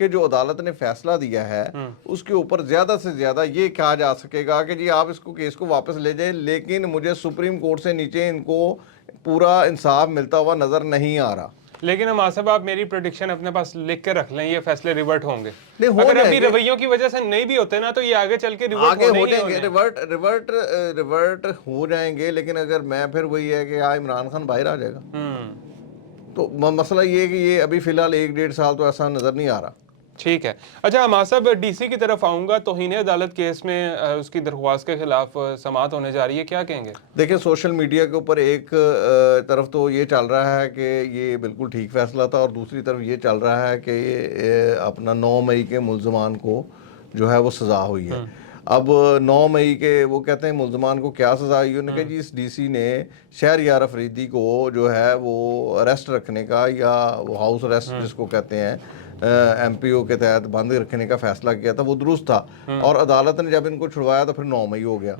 کہ جو عدالت نے فیصلہ دیا ہے اس کے اوپر زیادہ سے زیادہ یہ کہا جا سکے گا کہ جی آپ اس کو کیس کو واپس لے جائیں، لیکن مجھے سپریم کورٹ سے نیچے ان کو پورا انصاف ملتا ہوا نظر نہیں آ رہا۔ لیکن ہم صاحب آپ میری پریڈکشن اپنے پاس لکھ کے رکھ لیں، یہ فیصلے ریورٹ ہوں گے؟ نہیں، ہو اگر جائیں ابھی گے، رویوں کی وجہ سے نہیں بھی ہوتے نا تو یہ آگے چل کے ریورٹ آگے ہو ہونے جائیں گے، ریورٹ ہو جائیں گے، لیکن اگر میں پھر وہی ہے کہ عمران خان باہر آ جائے گا تو مسئلہ یہ ہے کہ یہ ابھی فی الحال 1-1.5 سال تو ایسا نظر نہیں آ رہا۔ ٹھیک ہے۔ اچھا ہمارا صاحب ڈی سی کی طرف آؤں گا، توہین عدالت کیس میں اس کی درخواست کے خلاف سماعت ہونے جا رہی ہے، کیا کہیں گے؟ دیکھیں سوشل میڈیا کے اوپر ایک طرف تو یہ چل رہا ہے کہ یہ بالکل ٹھیک فیصلہ تھا، اور دوسری طرف یہ چل رہا ہے کہ یہ اپنا 9 مئی کے ملزمان کو جو ہے وہ سزا ہوئی ہے۔ اب 9 مئی کے وہ کہتے ہیں ملزمان کو کیا سزا ہوئی، انہوں نے کہا جی اس ڈی سی نے شہریار افریدی کو جو ہے وہ اریسٹ رکھنے کا، یا وہ ہاؤس اریسٹ جس کو کہتے ہیں ایم پی او کے تحت بند رکھنے کا فیصلہ کیا تھا، وہ درست تھا، اور عدالت نے جب ان کو چھڑوایا تو پھر 9 مئی ہو گیا۔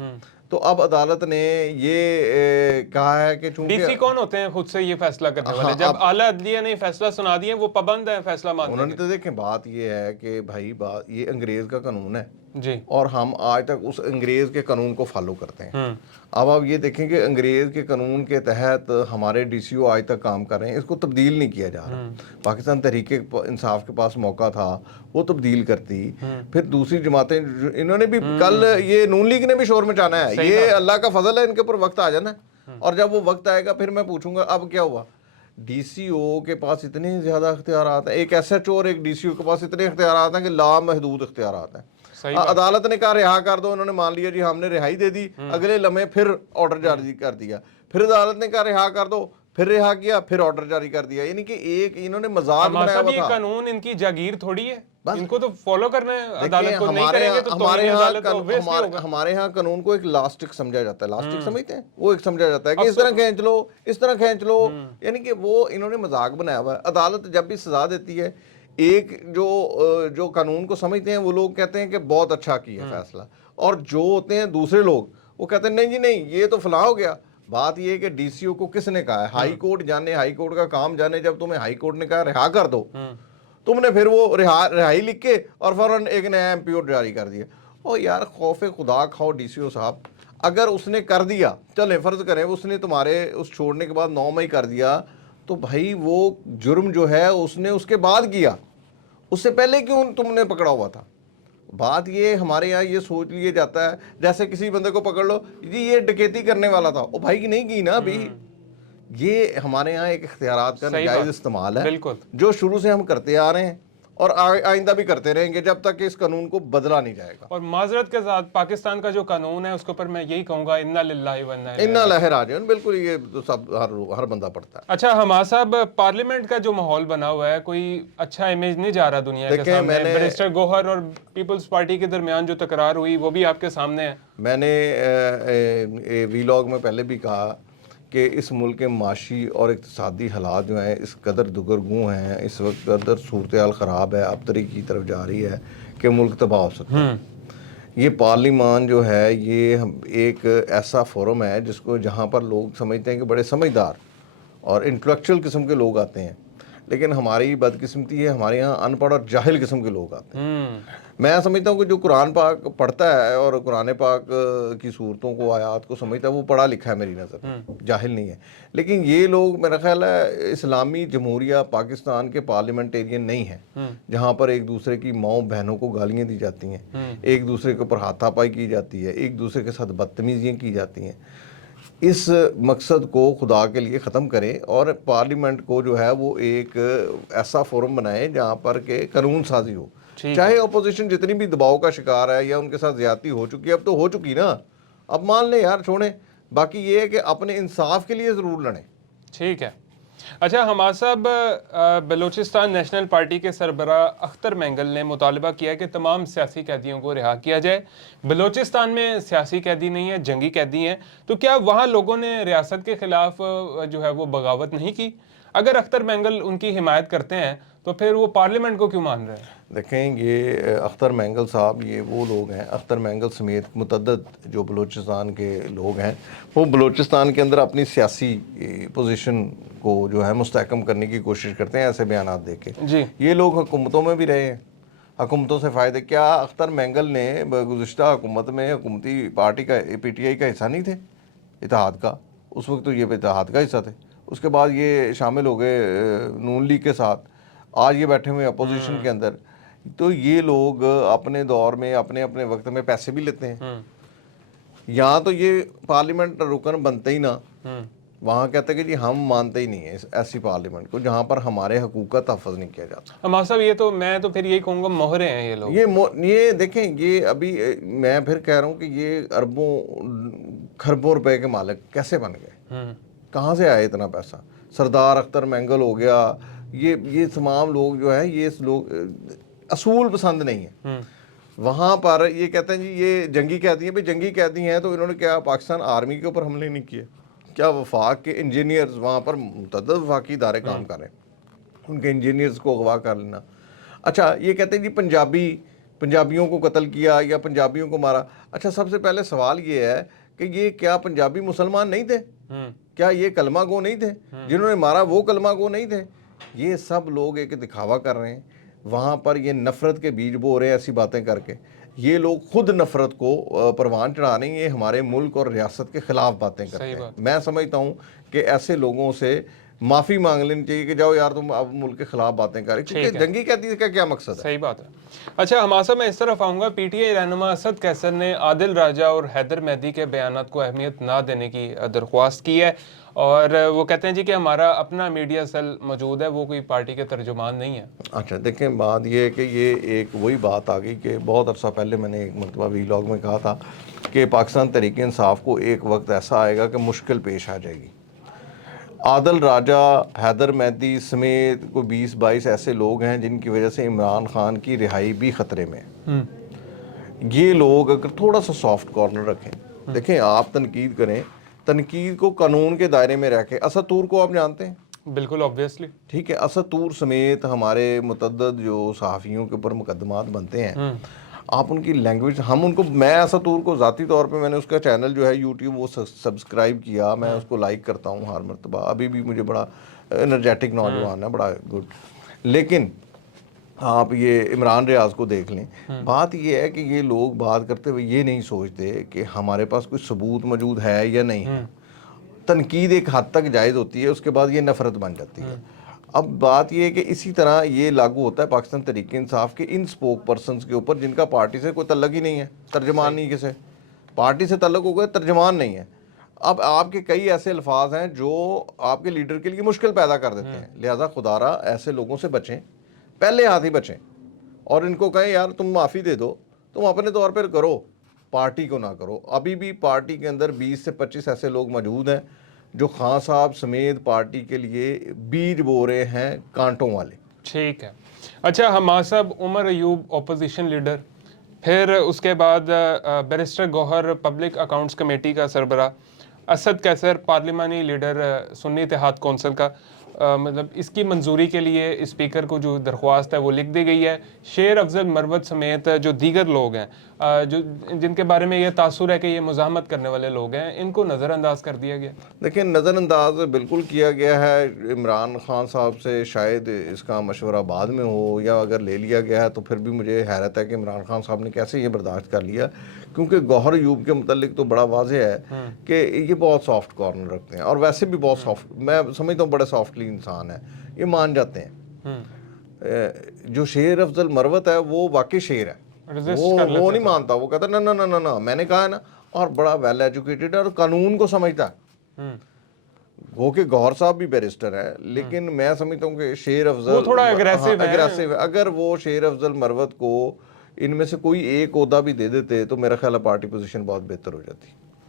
تو اب عدالت نے یہ کہا ہے کہ چونکہ ڈی سی کون ہوتے ہیں خود سے یہ فیصلہ کرنے والے؟ جب اعلیٰ عدلیہ نے فیصلہ سنا دیا وہ پابند ہے فیصلہ ماننے انہوں نے تو دیکھیں بات یہ ہے کہ بھائی بات یہ انگریز کا قانون ہے جی، اور ہم آج تک اس انگریز کے قانون کو فالو کرتے ہیں۔ اب آپ یہ دیکھیں کہ انگریز کے قانون کے تحت ہمارے ڈی سی او آج تک کام کر رہے ہیں، اس کو تبدیل نہیں کیا جا رہا۔ پاکستان تحریک انصاف کے پاس موقع تھا وہ تبدیل کرتی، پھر دوسری جماعتیں انہوں نے بھی کل یہ نون لیگ نے بھی شور مچانا ہے، یہ اللہ کا فضل ہے، ان کے اوپر وقت آ جانا ہے، اور جب وہ وقت آئے گا پھر میں پوچھوں گا اب کیا ہوا۔ ڈی سی او کے پاس اتنے زیادہ اختیارات ہیں، ایک ایس ایچ او اور ایک ڈی سی او کے پاس اتنے اختیارات ہیں کہ لامحدود اختیارات ہیں۔ عدالت نے کہا رہا کر دو، انہوں نے مان لیا جی ہم نے رہائی دے دی، اگلے لمحے پھر آرڈر جاری کر دیا، پھر عدالت نے کہا رہا کر دو، پھر رہا کیا، پھر آرڈر جاری کر دیا، یعنی کہ ایک انہوں نے مذاق بنایا ہوا یہ تھا۔ قانون ان کی جاگیر تھوڑی ہے، ان کو تو فالو کرنا ہے، عدالت کو نہیں کریں گے تو توہین عدالت obviously ہوگا۔ ہمارے ہاں قانون کو ایک لاسٹک سمجھا جاتا ہے، لاسٹک سمجھتے ہیں وہ ایک سمجھا جاتا ہے کہ اس طرح کھینچ لو، اس طرح کھینچ لو، یعنی کہ وہ انہوں نے مذاق بنایا ہوا ہے۔ عدالت جب بھی سزا دیتی ہے، ایک جو قانون کو سمجھتے ہیں وہ لوگ کہتے ہیں کہ بہت اچھا کیا فیصلہ، اور جو ہوتے ہیں دوسرے لوگ وہ کہتے ہیں نہیں جی نہیں یہ تو فلاں ہو گیا۔ بات یہ ہے کہ ڈی سی او کو کس نے کہا ہے؟ ہائی کورٹ جانے، ہائی کورٹ کا کام جانے، جب تمہیں ہائی کورٹ نے کہا رہا کر دو، تم نے پھر وہ رہائی لکھ کے اور فوراً ایک نیا ایم پی او جاری کر دیا۔ او یار خوف خدا کھاؤ ڈی سی او صاحب، اگر اس نے کر دیا، چلیں فرض کریں اس نے تمہارے اس چھوڑنے کے بعد 9 مئی کر دیا، تو بھائی وہ جرم جو ہے اس نے اس کے بعد کیا، اس سے پہلے کیوں تم نے پکڑا ہوا تھا؟ بات یہ ہمارے یہاں یہ سوچ لیا جاتا ہے جیسے کسی بندے کو پکڑ لو جی یہ ڈکیتی کرنے والا تھا، او بھائی کی نہیں کی نا ابھی۔ یہ ہمارے یہاں ایک اختیارات کا ناجائز استعمال ہے جو شروع سے ہم کرتے آ رہے ہیں اور آئندہ بھی کرتے رہیں گے جب تک کہ اس قانون کو بدلا نہیں جائے گا۔ اور معذرت کے ساتھ پاکستان کا جو قانون ہے اس کے اوپر میں یہی کہوں گا انا للہ و انا الیہ انا لہ راجعون، بالکل یہ تو سب ہر بندہ پڑھتا ہے۔ اچھا ہمارا صاحب پارلیمنٹ کا جو ماحول بنا ہوا ہے کوئی اچھا امیج نہیں جا رہا دنیا کے سامنے، بیرسٹر گوہر اور پیپلز پارٹی کے درمیان جو تکرار ہوئی وہ بھی آپ کے سامنے ہے۔ میں نے ویلاگ میں پہلے بھی کہا کہ اس ملک کے معاشی اور اقتصادی حالات جو ہیں اس قدر دگرگوں ہیں، اس وقت قدر صورتحال خراب ہے، ابتری کی طرف جا رہی ہے کہ ملک تباہ ہو سکتا ہے۔ یہ پارلیمان جو ہے یہ ایک ایسا فورم ہے جس کو جہاں پر لوگ سمجھتے ہیں کہ بڑے سمجھدار اور انٹلیکچوئل قسم کے لوگ آتے ہیں، لیکن ہماری بدقسمتی ہے ہمارے یہاں ان پڑھ اور جاہل قسم کے لوگ آتے ہیں۔ میں سمجھتا ہوں کہ جو قرآن پاک پڑھتا ہے اور قرآن پاک کی صورتوں کو آیات کو سمجھتا ہے وہ پڑھا لکھا ہے میری نظر میں، جاہل نہیں ہے۔ لیکن یہ لوگ میرا خیال ہے اسلامی جمہوریہ پاکستان کے پارلیمنٹیرین نہیں ہیں جہاں پر ایک دوسرے کی ماؤں بہنوں کو گالیاں دی جاتی ہیں، ایک دوسرے کے اوپر ہاتھا پائی کی جاتی ہے، ایک دوسرے کے ساتھ بدتمیزیاں کی جاتی ہیں۔ اس مقصد کو خدا کے لیے ختم کریں اور پارلیمنٹ کو جو ہے وہ ایک ایسا فورم بنائیں جہاں پر کہ قانون سازی ہو، چاہے اپوزیشن جتنی بھی دباؤ کا شکار ہے یا ان کے ساتھ زیادتی ہو چکی ہے، اب تو ہو چکی نا، اب مان لیں یار چھوڑیں، باقی یہ ہے کہ اپنے انصاف کے لیے ضرور لڑیں۔ ٹھیک ہے۔ اچھا ہمارا صاحب بلوچستان نیشنل پارٹی کے سربراہ اختر مینگل نے مطالبہ کیا کہ تمام سیاسی قیدیوں کو رہا کیا جائے۔ بلوچستان میں سیاسی قیدی نہیں ہے، جنگی قیدی ہیں، تو کیا وہاں لوگوں نے ریاست کے خلاف جو ہے وہ بغاوت نہیں کی؟ اگر اختر مینگل ان کی حمایت کرتے ہیں تو پھر وہ پارلیمنٹ کو کیوں مان رہے ہیں؟ دیکھیں یہ اختر مینگل صاحب یہ وہ لوگ ہیں، اختر مینگل سمیت متعدد جو بلوچستان کے لوگ ہیں وہ بلوچستان کے اندر اپنی سیاسی پوزیشن کو جو ہے مستحکم کرنے کی کوشش کرتے ہیں ایسے بیانات دے کے۔ جی یہ لوگ حکومتوں میں بھی رہے ہیں، حکومتوں سے فائدے. کیا اختر مینگل نے گزشتہ حکومت میں حکومتی پارٹی کا پی ٹی آئی کا حصہ نہیں تھے اتحاد کا؟ اس وقت تو یہ اتحاد کا حصہ تھے. اس کے بعد یہ شامل ہو گئے نون لیگ کے ساتھ. آج یہ بیٹھے ہوئے اپوزیشن کے اندر. تو یہ لوگ اپنے دور میں اپنے اپنے وقت میں پیسے بھی لیتے ہیں. یہاں تو یہ پارلیمنٹ رکن بنتے ہی نہ, وہاں کہتے ہیں کہ جی ہم مانتے ہی نہیں ہیں ایسی پارلیمنٹ کو جہاں پر ہمارے حقوق کا تحفظ نہیں کیا جاتا. ہمارا صاحب یہ تو میں تو پھر یہی کہوں گا مہرے ہیں یہ لوگ. یہ دیکھیں, یہ ابھی میں پھر کہہ رہا ہوں کہ یہ اربوں کھربوں روپے کے مالک کیسے بن گئے, کہاں سے آئے اتنا پیسہ؟ سردار اختر مینگل ہو گیا, یہ تمام لوگ جو ہیں یہ لوگ اصول پسند نہیں ہیں. وہاں پر یہ کہتے ہیں جی یہ جنگی قیدی ہیں. بھائی جنگی قیدی ہیں تو انہوں نے کیا پاکستان آرمی کے اوپر حملے نہیں کیے؟ کیا وفاق کے انجینئرز وہاں پر متعدد وفاقی ادارے کام کر رہے ہیں, ان کے انجینئرز کو اغوا کر لینا. اچھا یہ کہتے ہیں جی پنجابیوں کو قتل کیا یا پنجابیوں کو مارا. اچھا سب سے پہلے سوال یہ ہے کہ یہ کیا پنجابی مسلمان نہیں تھے؟ کیا یہ کلمہ گو نہیں تھے؟ جنہوں نے مارا وہ کلمہ گو نہیں تھے؟ یہ سب لوگ ایک دکھاوا کر رہے ہیں, وہاں پر یہ نفرت کے بیج بو رہے ہیں ایسی باتیں کر کے. یہ لوگ خود نفرت کو پروان چڑھا رہے ہیں, یہ ہمارے ملک اور ریاست کے خلاف باتیں کرتے ہیں. میں سمجھتا ہوں کہ ایسے لوگوں سے معافی مانگ لینی چاہیے کہ جاؤ یار تم اب ملک کے خلاف باتیں کریں, کیونکہ جنگی قیدی کا کیا مقصد ہے؟ صحیح بات ہے. اچھا ہماسا میں اس طرف آؤں گا, پی ٹی آئی رہنما اسد قیصر نے عادل راجہ اور حیدر مہدی کے بیانات کو اہمیت نہ دینے کی درخواست کی ہے, اور وہ کہتے ہیں جی کہ ہمارا اپنا میڈیا سیل موجود ہے, وہ کوئی پارٹی کے ترجمان نہیں ہے. اچھا دیکھیں, بات یہ ہے کہ یہ ایک وہی بات آ گئی کہ بہت عرصہ پہلے میں نے ایک مرتبہ ویلاگ میں کہا تھا کہ پاکستان تحریک انصاف کو ایک وقت ایسا آئے گا کہ مشکل پیش آ جائے گی. عادل راجہ, حیدر مہدی سمیت کوئی 20-22 ایسے لوگ ہیں جن کی وجہ سے عمران خان کی رہائی بھی خطرے میں ہے. یہ لوگ اگر تھوڑا سا سافٹ کارنر رکھیں, دیکھیں آپ تنقید کریں, تنقید کو قانون کے دائرے میں رکھیں. اسد طور کو آپ جانتے ہیں؟ بالکل obviously. ٹھیک ہے, اسد طور سمیت ہمارے متعدد جو صحافیوں کے اوپر مقدمات بنتے ہیں, آپ ان کی لینگویج, ہم ان کو, میں اسد طور کو ذاتی طور پہ میں نے اس کا چینل جو ہے یوٹیوب وہ سبسکرائب کیا, میں اس کو لائک کرتا ہوں ہر مرتبہ, ابھی بھی مجھے بڑا انرجیٹک نوجوان ہے, بڑا گڈ. لیکن آپ یہ عمران ریاض کو دیکھ لیں, بات یہ ہے کہ یہ لوگ بات کرتے ہوئے یہ نہیں سوچتے کہ ہمارے پاس کوئی ثبوت موجود ہے یا نہیں ہے. تنقید ایک حد تک جائز ہوتی ہے, اس کے بعد یہ نفرت بن جاتی ہے. اب بات یہ ہے کہ اسی طرح یہ لاگو ہوتا ہے پاکستان تحریک انصاف کے ان سپوک پرسنز کے اوپر جن کا پارٹی سے کوئی تعلق ہی نہیں ہے, ترجمان نہیں, کسے پارٹی سے تعلق ہو گیا, ترجمان نہیں ہے. اب آپ کے کئی ایسے الفاظ ہیں جو آپ کے لیڈر کے لیے مشکل پیدا کر دیتے ہیں, لہذا خدارہ ایسے لوگوں سے بچیں, پہلے ہاتھ ہی بچیں, اور ان کو کہیں یار تم معافی دے دو, تم اپنے طور پر کرو, پارٹی کو نہ کرو. ابھی بھی پارٹی کے اندر 20 سے 25 ایسے لوگ موجود ہیں جو خان صاحب سمیت پارٹی کے لیے بیج بو رہے ہیں کانٹوں والے. ٹھیک ہے. اچھا ہمارا صاحب عمر ایوب اپوزیشن لیڈر, پھر اس کے بعد بیرسٹر گوہر پبلک اکاؤنٹس کمیٹی کا سربراہ, اسد قیصر پارلیمانی لیڈر سنی اتحاد کونسل کا, مطلب اس کی منظوری کے لیے اسپیکر کو جو درخواست ہے وہ لکھ دی گئی ہے. شیر افضل مروت سمیت جو دیگر لوگ ہیں جو جن کے بارے میں یہ تاثر ہے کہ یہ مزاحمت کرنے والے لوگ ہیں, ان کو نظر انداز کر دیا گیا. دیکھیں نظر انداز بالکل کیا گیا ہے. عمران خان صاحب سے شاید اس کا مشورہ بعد میں ہو, یا اگر لے لیا گیا ہے تو پھر بھی مجھے حیرت ہے کہ عمران خان صاحب نے کیسے یہ برداشت کر لیا, کیونکہ گوہر ایوب کے متعلق تو بڑا واضح ہے کہ یہ بہت سافٹ کارنر رکھتے ہیں, اور ویسے بھی بہت سافٹ, میں سمجھتا ہوں بڑے سافٹلی انسان ہے, یہ مان جاتے ہیں. جو شیر افضل مروت ہے وہ واقعی شیر ہے, وہ نہیں مانتا, وہ کہتا ہے نا میں نے کہا ہے نا, اور بڑا ویل ایجوکیٹڈ ہے اور قانون کو سمجھتا ہے. وہ کہ گوہر صاحب بھی بیرسٹر ہے, لیکن میں سمجھتا ہوں کہ شیر افضل تھوڑا اگریسو ہے. اگر وہ شیر افضل مروت کو ان میں سے کوئی ایک عہدہ بھی دے دیتے تو میرا خیال ہے پارٹی پوزیشن بہت بہتر ہو جاتی.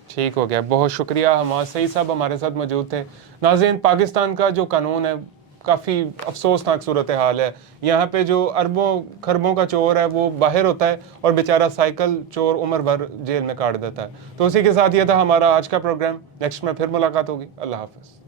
ٹھیک ہو گیا, بہت شکریہ. حماد سعید صاحب ہمارے ساتھ موجود تھے. ناظرین, پاکستان کا جو قانون ہے کافی افسوسناک صورتحال ہے. یہاں پہ جو اربوں خربوں کا چور ہے وہ باہر ہوتا ہے اور بیچارہ سائیکل چور عمر بھر جیل میں کاٹ دیتا ہے. تو اسی کے ساتھ یہ تھا ہمارا آج کا پروگرام. نیکسٹ میں پھر ملاقات ہوگی. اللہ حافظ.